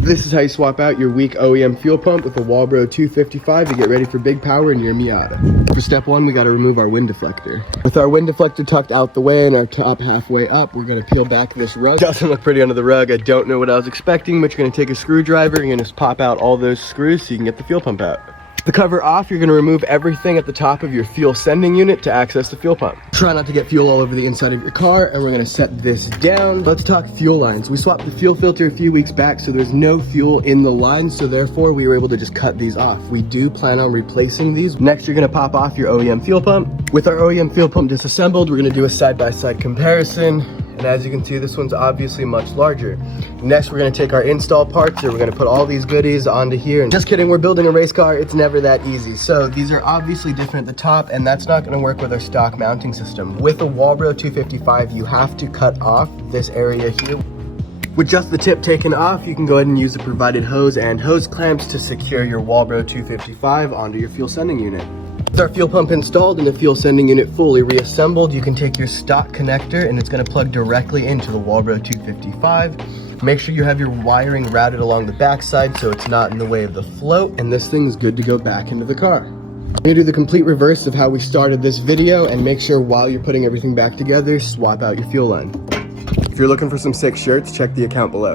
This is how you swap out your weak OEM fuel pump with a Walbro 255 to get ready for big power in your Miata. For step one, we got to remove our wind deflector. With our wind deflector tucked out the way and our top halfway up, we're going to peel back this rug. Doesn't look pretty under the rug. I don't know what I was expecting, but you're going to take a screwdriver and you're going to pop out all those screws so you can get the fuel pump out. The cover off, you're going to remove everything at the top of your fuel sending unit to access the fuel pump. Try not to get fuel all over the inside of your car, and we're going to set this down. Let's talk fuel lines. We swapped the fuel filter a few weeks back, so there's no fuel in the line, so therefore we were able to just cut these off. We do plan on replacing these. Next, you're going to pop off your OEM fuel pump. With our OEM fuel pump disassembled, we're going to do a side-by-side comparison. And as you can see, this one's obviously much larger. Next, we're gonna take our install parts and we're gonna put all these goodies onto here. And just kidding, we're building a race car. It's never that easy. So these are obviously different at the top, and that's not gonna work with our stock mounting system. With a Walbro 255, you have to cut off this area here. With just the tip taken off, you can go ahead and use the provided hose and hose clamps to secure your Walbro 255 onto your fuel sending unit. With our fuel pump installed and the fuel sending unit fully reassembled, you can take your stock connector and it's going to plug directly into the Walbro 255. Make sure you have your wiring routed along the backside so it's not in the way of the float, and this thing is good to go back into the car. I'm going to do the complete reverse of how we started this video, and make sure while you're putting everything back together, swap out your fuel line. If you're looking for some sick shirts, check the account below.